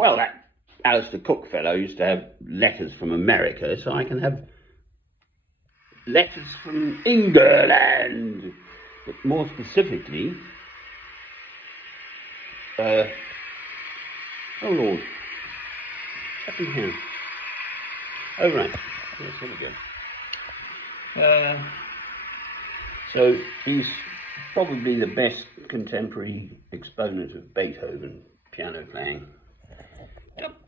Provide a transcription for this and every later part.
well, that Alistair Cook fellow used to have letters from America, so I can have letters from England. But more specifically, oh Lord, what's happened here? Oh right, yes, here we go. So he's probably the best contemporary exponent of Beethoven piano playing.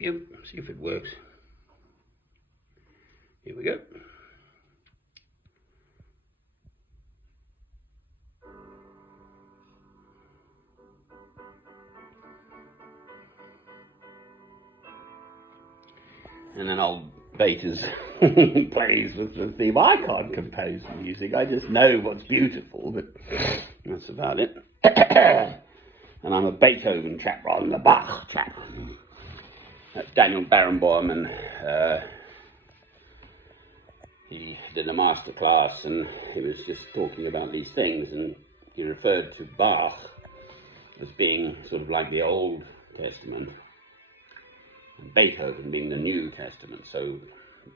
Yep, see if it works. Here we go. And then old Beeters plays with the theme. I can't compose music, I just know what's beautiful, but that's about it. And I'm a Beethoven chap rather than a Bach chap. Daniel Barenboim, and he did a master class, and he was just talking about these things, and he referred to Bach as being sort of like the Old Testament, and Beethoven being the New Testament. So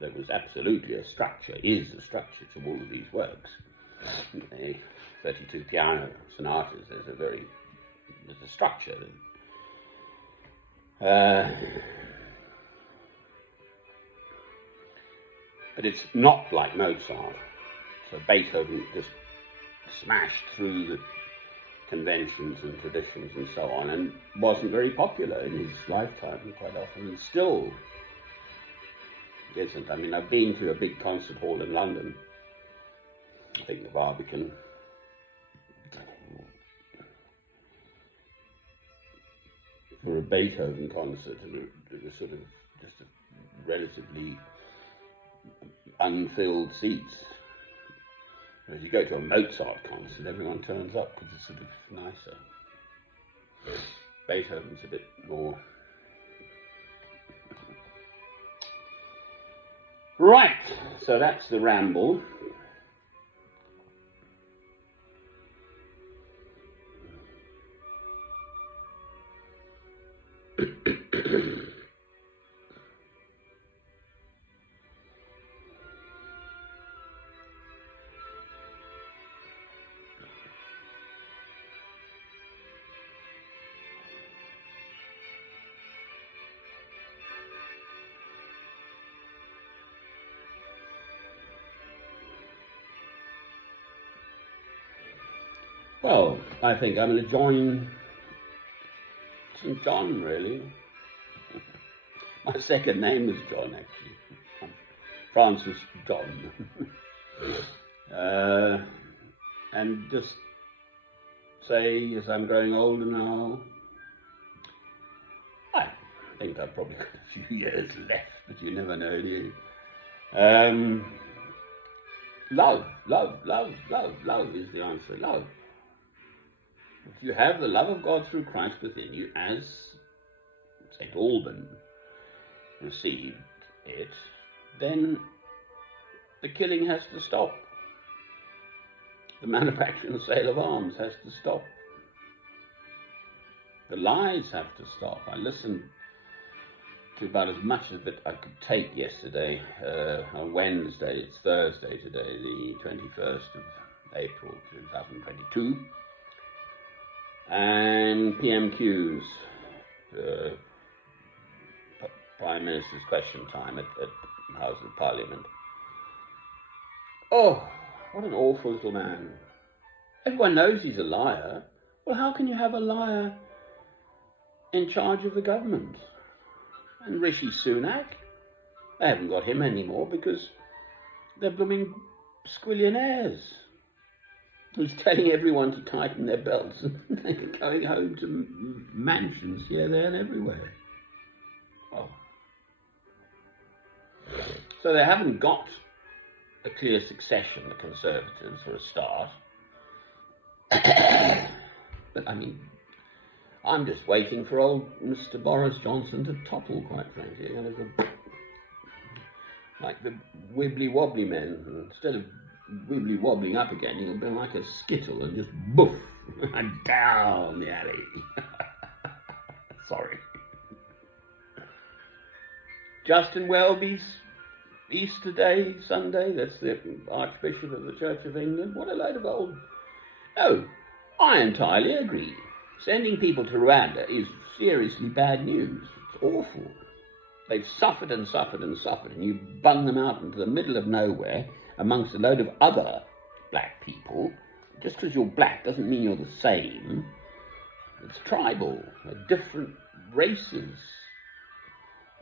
there was absolutely a structure, is a structure to all of these works. The 32 piano sonatas, there's a structure. But it's not like Mozart. So Beethoven just smashed through the conventions and traditions and so on, and wasn't very popular in his lifetime quite often, and still isn't. I mean, I've been to a big concert hall in London, I think the Barbican, for a Beethoven concert, and it was sort of just a relatively unfilled seats. Whereas you go to a Mozart concert, everyone turns up because it's sort of nicer. Beethoven's a bit more. Right, so that's the ramble. Well, I think I'm going to join St. John, really. My second name is John, actually. I'm Francis John. And just say, as I'm growing older now, I think I've probably got a few years left, but you never know, do you? Love is the answer. Love. If you have the love of God through Christ within you, as St. Alban received it, then the killing has to stop. The manufacture and sale of arms has to stop. The lies have to stop. I listened to about as much of it I could take yesterday, on Wednesday. It's Thursday today, the 21st of April 2022. And PMQ's, Prime Minister's question time at House of Parliament. Oh, what an awful little man. Everyone knows he's a liar. Well, how can you have a liar in charge of the government? And Rishi Sunak, they haven't got him anymore because they're blooming squillionaires. He's telling everyone to tighten their belts, and they're going home to mansions here, there, and everywhere. Oh. So they haven't got a clear succession, the Conservatives, for a start. But I mean, I'm just waiting for old Mr. Boris Johnson to topple, quite frankly. Like the wibbly wobbly men. Instead of wibbly wobbling up again, he'll be like a skittle and just boof and down the alley. Sorry. Justin Welby's Easter Day, Sunday, that's the Archbishop of the Church of England. What a load of old... No, I entirely agree. Sending people to Rwanda is seriously bad news. It's awful. They've suffered and suffered and suffered, and you bung them out into the middle of nowhere amongst a load of other black people. Just because you're black doesn't mean you're the same. It's tribal. They're different races.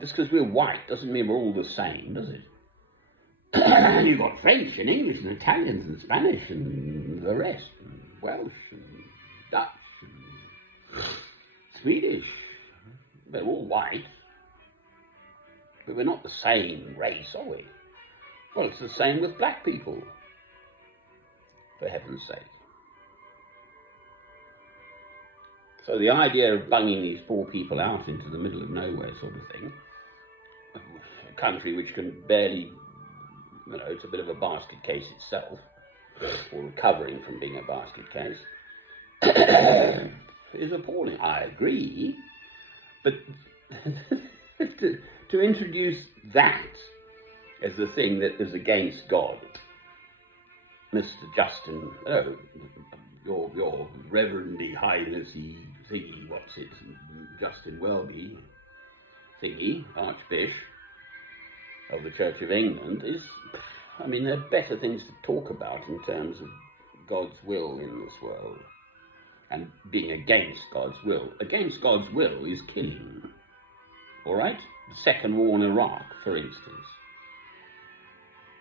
Just because we're white doesn't mean we're all the same, does it? You've got French and English and Italians and Spanish and the rest, and Welsh and Dutch and Swedish. They're all white. But we're not the same race, are we? Well, it's the same with black people, for heaven's sake. So the idea of bunging these poor people out into the middle of nowhere sort of thing, a country which can barely, it's a bit of a basket case itself, or recovering from being a basket case, is appalling. I agree, but to introduce that as the thing that is against God, Mr. Justin, your Reverendly Highnessy thingy, what's it, Justin Welby thingy, Archbishop of the Church of England, is, there are better things to talk about in terms of God's will in this world and being against God's will. Against God's will is killing, all right? The Second War in Iraq, for instance.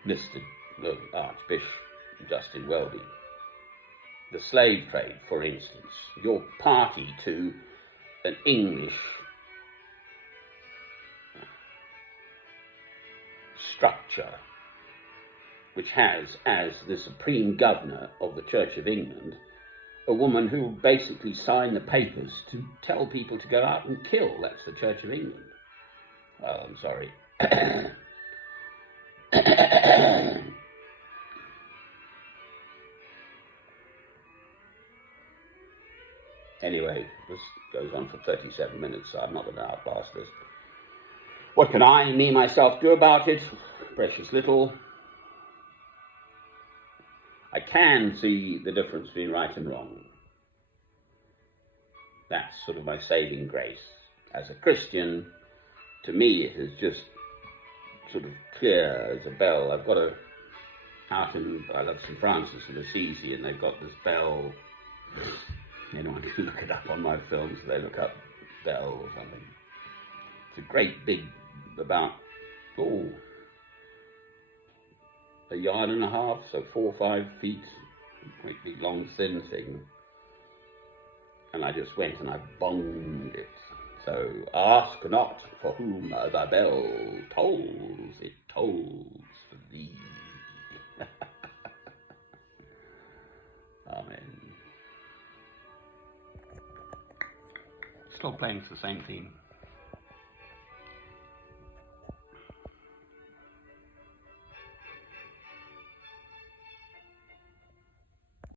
Mr. Archbishop Justin Welby. The slave trade, for instance. Your party to an English structure which has as the supreme governor of the Church of England a woman who basically signed the papers to tell people to go out and kill. That's the Church of England. Oh, I'm sorry. Anyway, this goes on for 37 minutes, so I'm not going to outlast this. What can me, myself, do about it? Precious little. I can see the difference between right and wrong. That's sort of my saving grace. As a Christian, to me, it is just sort of clear as a bell. I've got I love St. Francis of Assisi, and they've got this bell. Anyone can look it up on my films, they look up bell or something. It's a great big, about, a yard and a half, so 4 or 5 feet, great big long thin thing. And I just went and I bonged it. So, ask not for whom the bell tolls, it tolls for thee. Amen. Still playing, it's the same theme.